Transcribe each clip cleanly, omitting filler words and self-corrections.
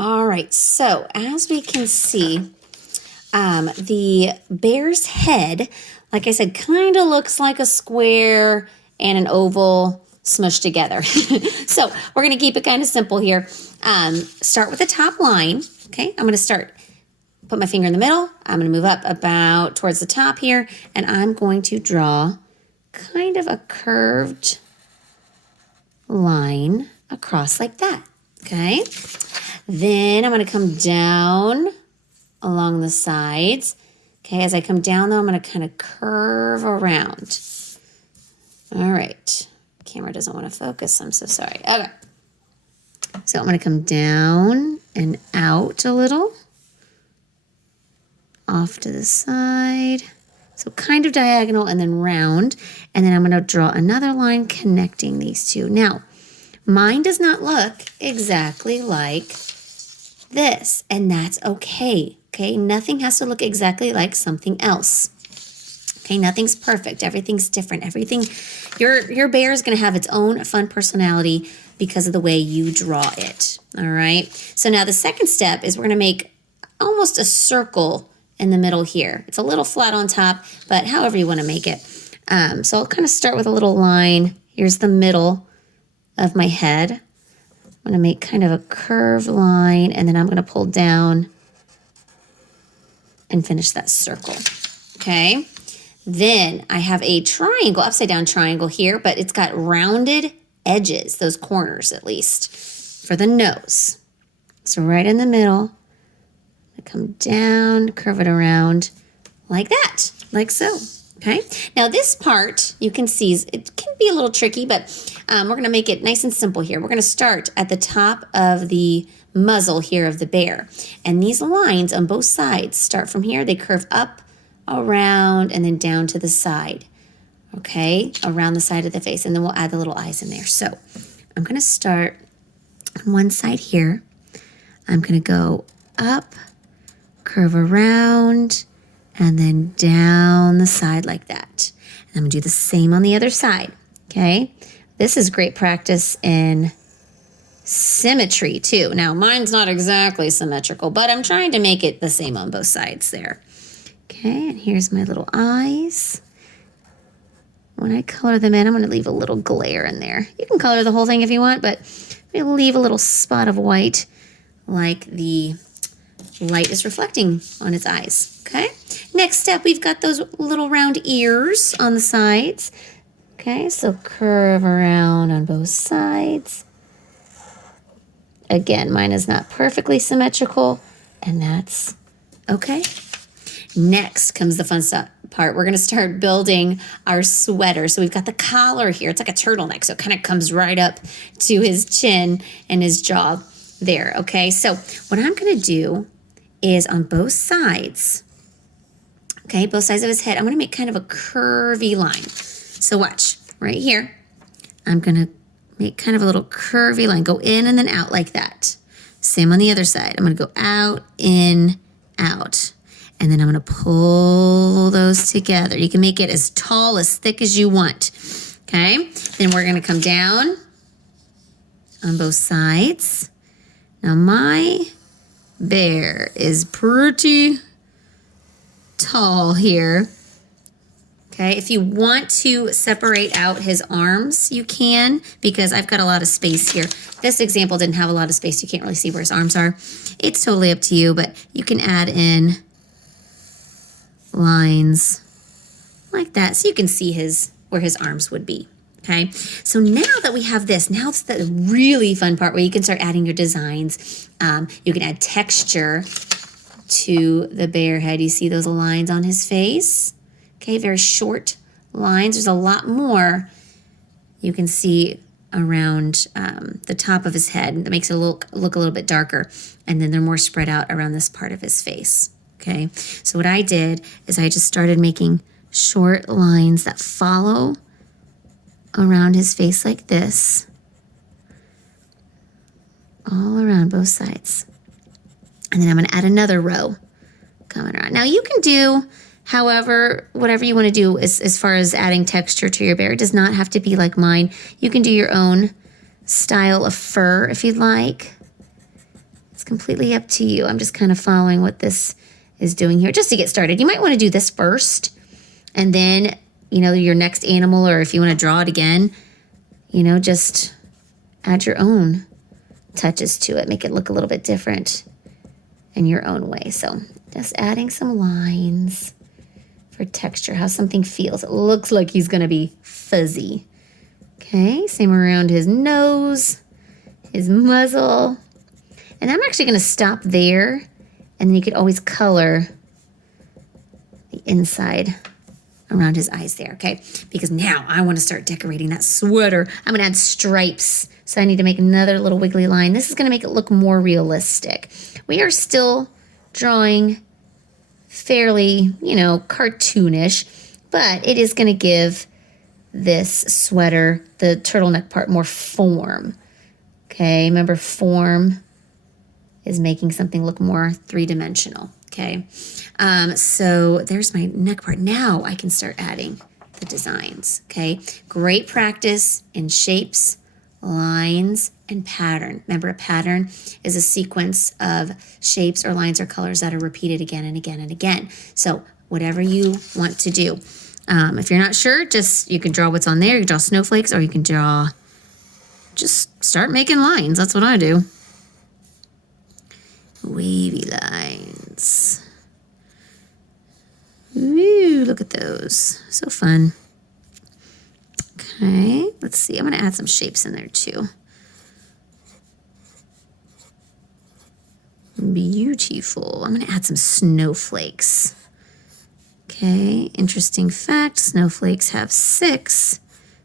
All right, so as we can see, the bear's head, like I said, kind of looks like a square and an oval smushed together. So we're going to keep it kind of simple here. Start with the top line. Okay, I'm going to put my finger in the middle. I'm going to move up about towards the top here, and I'm going to draw kind of a curved line across like that. Okay, then I'm going to come down along the sides. Okay, as I come down though, I'm going to kind of curve around. All right, camera doesn't want to focus. I'm so sorry. Okay, so I'm going to come down and out a little, off to the side. So kind of diagonal and then round. And then I'm going to draw another line connecting these two. Now, mine does not look exactly like this, and that's okay. Okay, nothing has to look exactly like something else. Okay, nothing's perfect. Everything's different. Your bear is going to have its own fun personality because of the way you draw it. All right. So now the second step is we're going to make almost a circle in the middle here. It's a little flat on top, but however you want to make it. So I'll kind of start with a little line. Here's the middle of my head. I'm going to make kind of a curved line, and then I'm going to pull down and finish that circle. Okay. Then I have a triangle, upside down triangle here, but it's got rounded edges, those corners at least, for the nose. So right in the middle, I come down, curve it around like that, like so. Okay. Now this part you can see it can be a little tricky, but we're going to make it nice and simple here. We're going to start at the top of the muzzle here of the bear. And these lines on both sides start from here. They curve up, around, and then down to the side. Okay, around the side of the face. And then we'll add the little eyes in there. So I'm going to start on one side here. I'm going to go up, curve around, and then down the side like that. And I'm going to do the same on the other side. Okay, this is great practice in symmetry too. Now mine's not exactly symmetrical, but I'm trying to make it the same on both sides there. Okay, and here's my little eyes. When I color them in, I'm going to leave a little glare in there. You can color the whole thing if you want, but I'm going to leave a little spot of white like the light is reflecting on its eyes. Okay, next step, we've got those little round ears on the sides. Okay, so curve around on both sides. Again, mine is not perfectly symmetrical, and that's okay. Next comes the fun part. We're going to start building our sweater. So we've got the collar here. It's like a turtleneck, so it kind of comes right up to his chin and his jaw there, okay? So what I'm going to do is on both sides, okay, both sides of his head, I'm going to make kind of a curvy line. So watch, right here, I'm going to make kind of a little curvy line. Go in and then out like that. Same on the other side. I'm going to go out, in, out. And then I'm going to pull those together. You can make it as tall, as thick as you want. Okay? Then we're going to come down on both sides. Now my bear is pretty tall here. Okay, if you want to separate out his arms, you can, because I've got a lot of space here. This example didn't have a lot of space. You can't really see where his arms are. It's totally up to you, but you can add in lines like that so you can see where his arms would be. Okay, so now that we have this, now it's the really fun part where you can start adding your designs. You can add texture to the bear head. You see those lines on his face? Okay, very short lines. There's a lot more you can see around the top of his head that makes it look a little bit darker. And then they're more spread out around this part of his face. Okay, so what I did is I just started making short lines that follow around his face like this, all around both sides. And then I'm going to add another row coming around. Now you can do whatever you want to do as far as adding texture to your bear. It does not have to be like mine. You can do your own style of fur if you'd like. It's completely up to you. I'm just kind of following what this is doing here just to get started. You might want to do this first, and then, you know, your next animal, or if you want to draw it again, you know, just add your own touches to it. Make it look a little bit different in your own way. So just adding some lines for texture, how something feels. It looks like he's going to be fuzzy. Okay, same around his nose, his muzzle. And I'm actually going to stop there, and then you could always color the inside around his eyes there, okay? Because now I want to start decorating that sweater. I'm going to add stripes, so I need to make another little wiggly line. This is going to make it look more realistic. We are still drawing fairly, you know, cartoonish, but it is going to give this sweater, the turtleneck part, more form. Okay, remember, form is making something look more three-dimensional. Okay, so there's my neck part. Now I can start adding the designs. Okay, great practice in shapes, lines, and pattern. Remember, a pattern is a sequence of shapes or lines or colors that are repeated again and again and again. So whatever you want to do. If you're not sure, just you can draw what's on there. You can draw snowflakes, or you can draw, just start making lines. That's what I do. Wavy lines. Ooh, look at those. So fun. Okay, let's see. I'm going to add some shapes in there too. Beautiful. I'm going to add some snowflakes. Okay, interesting fact. Snowflakes have 6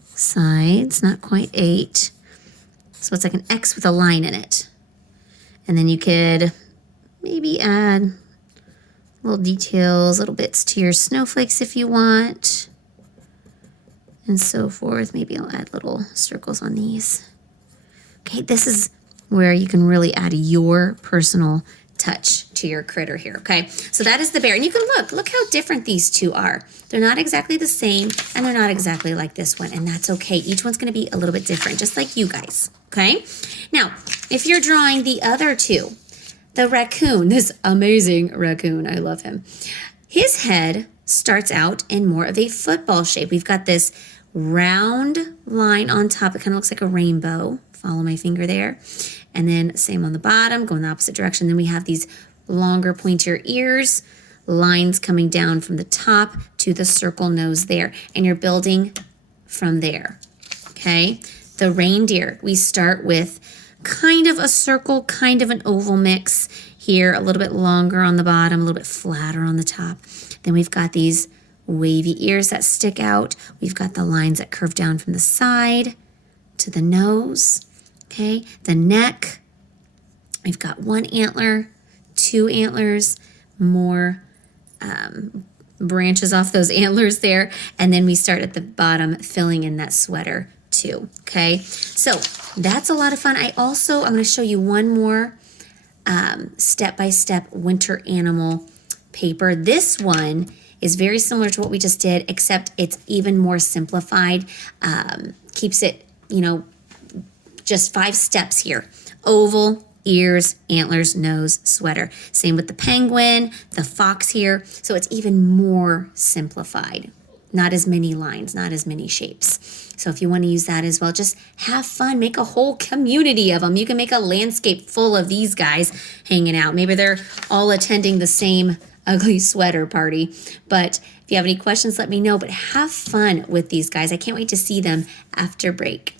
sides, not quite 8. So it's like an X with a line in it. And then you could maybe add little details, little bits to your snowflakes if you want, and so forth. Maybe I'll add little circles on these. Okay, this is where you can really add your personal touch to your critter here, okay? So that is the bear. And you can look how different these two are. They're not exactly the same, and they're not exactly like this one, and that's okay. Each one's gonna be a little bit different, just like you guys, okay? Now, if you're drawing the other two, the raccoon, this amazing raccoon, I love him. His head starts out in more of a football shape. We've got this round line on top. It kind of looks like a rainbow. Follow my finger there. And then same on the bottom, going the opposite direction. Then we have these longer, pointier ears, lines coming down from the top to the circle nose there. And you're building from there, okay? The reindeer, we start with kind of a circle, kind of an oval mix here, a little bit longer on the bottom, a little bit flatter on the top. Then we've got these wavy ears that stick out. We've got the lines that curve down from the side to the nose, okay? The neck, we've got 1 antler, 2 antlers, more branches off those antlers there, and then we start at the bottom filling in that sweater too, okay? So that's a lot of fun. I'm going to show you one more step-by-step winter animal paper. This one is very similar to what we just did, except it's even more simplified. Keeps it, you know, just 5 steps here. Oval, ears, antlers, nose, sweater. Same with the penguin, the fox here. So it's even more simplified. Not as many lines, not as many shapes. So if you want to use that as well, just have fun. Make a whole community of them. You can make a landscape full of these guys hanging out. Maybe they're all attending the same ugly sweater party. But if you have any questions, let me know. But have fun with these guys. I can't wait to see them after break.